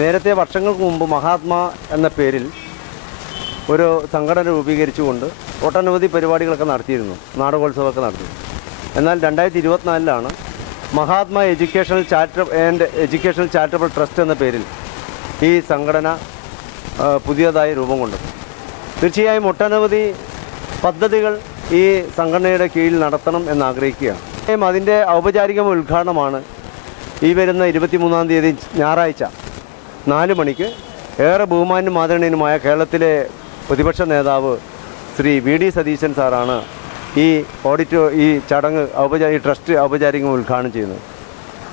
നേരത്തെ വർഷങ്ങൾക്ക് മുമ്പ് മഹാത്മാ എന്ന പേരിൽ ഒരു സംഘടന രൂപീകരിച്ചുകൊണ്ട് ഒട്ടനവധി പരിപാടികളൊക്കെ നടത്തിയിരുന്നു, നാടകോത്സവമൊക്കെ നടത്തി. എന്നാൽ 2024 മഹാത്മാ എഡ്യൂക്കേഷണൽ ചാരിറ്റബിൾ ട്രസ്റ്റ് എന്ന പേരിൽ ഈ സംഘടന പുതിയതായി രൂപം കൊണ്ടു. തീർച്ചയായും ഒട്ടനവധി പദ്ധതികൾ ഈ സംഘടനയുടെ കീഴിൽ നടത്തണം എന്നാഗ്രഹിക്കുകയാണ്. അതിൻ്റെ ഔപചാരിക ഉദ്ഘാടനമാണ് ഈ വരുന്ന 23-ാം തീയതി ഞായറാഴ്ച 4 മണിക്ക് ഏറെ ബഹുമാന്യനും ആദരണീയനുമായ കേരളത്തിലെ പ്രതിപക്ഷ നേതാവ് ശ്രീ VD സതീശൻ സാറാണ് ഈ ചടങ്ങ് ട്രസ്റ്റ് ഔപചാരികം ഉദ്ഘാടനം ചെയ്യുന്നത്.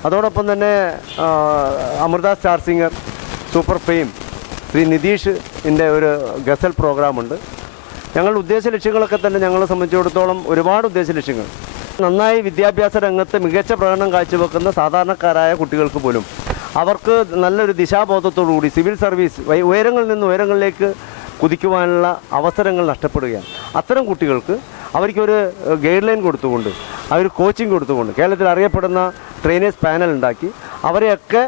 അതോടൊപ്പം തന്നെ Amrita star singer super fame Shri നിതീഷിൻ്റെ ഒരു ഗസൽ പ്രോഗ്രാമുണ്ട്. ഞങ്ങളുടെ ഉദ്ദേശ ലക്ഷ്യങ്ങളൊക്കെ തന്നെ ഞങ്ങളെ സംബന്ധിച്ചിടത്തോളം ഒരുപാട് ഉദ്ദേശ ലക്ഷ്യങ്ങൾ. നന്നായി വിദ്യാഭ്യാസ രംഗത്ത് മികച്ച പ്രകടനം കാഴ്ചവെക്കുന്ന സാധാരണക്കാരായ കുട്ടികൾക്ക് പോലും അവർക്ക് നല്ലൊരു ദിശാബോധത്തോടുകൂടി സിവിൽ സർവീസ് ഉയരങ്ങളിൽ നിന്ന് ഉയരങ്ങളിലേക്ക് കുതിക്കുവാനുള്ള അവസരങ്ങൾ നഷ്ടപ്പെടുകയാണ്. അത്തരം കുട്ടികൾക്ക് അവർക്കൊരു ഗൈഡ് ലൈൻ കൊടുത്തുകൊണ്ട് അവർ കോച്ചിങ് കൊടുത്തുകൊണ്ട് കേരളത്തിൽ അറിയപ്പെടുന്ന ട്രെയിനേഴ്സ് പാനൽ ഉണ്ടാക്കി അവരെയൊക്കെ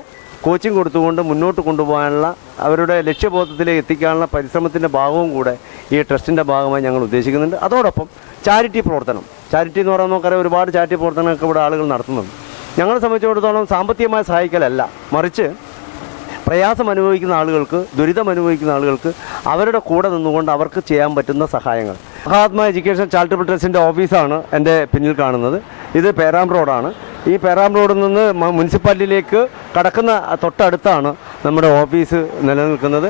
കോച്ചിങ് കൊടുത്തുകൊണ്ട് മുന്നോട്ട് കൊണ്ടുപോകാനുള്ള അവരുടെ ലക്ഷ്യബോധത്തിലേക്ക് എത്തിക്കാനുള്ള പരിശ്രമത്തിൻ്റെ ഭാഗവും കൂടെ ഈ ട്രസ്റ്റിൻ്റെ ഭാഗമായി ഞങ്ങൾ ഉദ്ദേശിക്കുന്നുണ്ട്. അതോടൊപ്പം ചാരിറ്റി പ്രവർത്തനം, ചാരിറ്റി എന്ന് പറയുമ്പോൾ നമുക്കറിയാം ഒരുപാട് ചാരിറ്റി പ്രവർത്തനങ്ങളൊക്കെ ഇവിടെ ആളുകൾ നടത്തുന്നുണ്ട്. ഞങ്ങളെ സംബന്ധിച്ചിടത്തോളം സാമ്പത്തികമായി സഹായിക്കലല്ല, മറിച്ച് പ്രയാസം അനുഭവിക്കുന്ന ആളുകൾക്ക്, ദുരിതം അനുഭവിക്കുന്ന ആളുകൾക്ക് അവരുടെ കൂടെ നിന്നുകൊണ്ട് അവർക്ക് ചെയ്യാൻ പറ്റുന്ന സഹായങ്ങൾ. മഹാത്മാ എഡ്യൂക്കേഷൻ ചാരിറ്റബിൾ ട്രസ്റ്റിൻ്റെ ഓഫീസാണ് എൻ്റെ പിന്നിൽ കാണുന്നത്. ഇത് പേരാം റോഡാണ്. ഈ പേരാം റോഡിൽ നിന്ന് മുനിസിപ്പാലിറ്റിയിലേക്ക് കടക്കുന്ന തൊട്ടടുത്താണ് നമ്മുടെ ഓഫീസ് നിലനിൽക്കുന്നത്.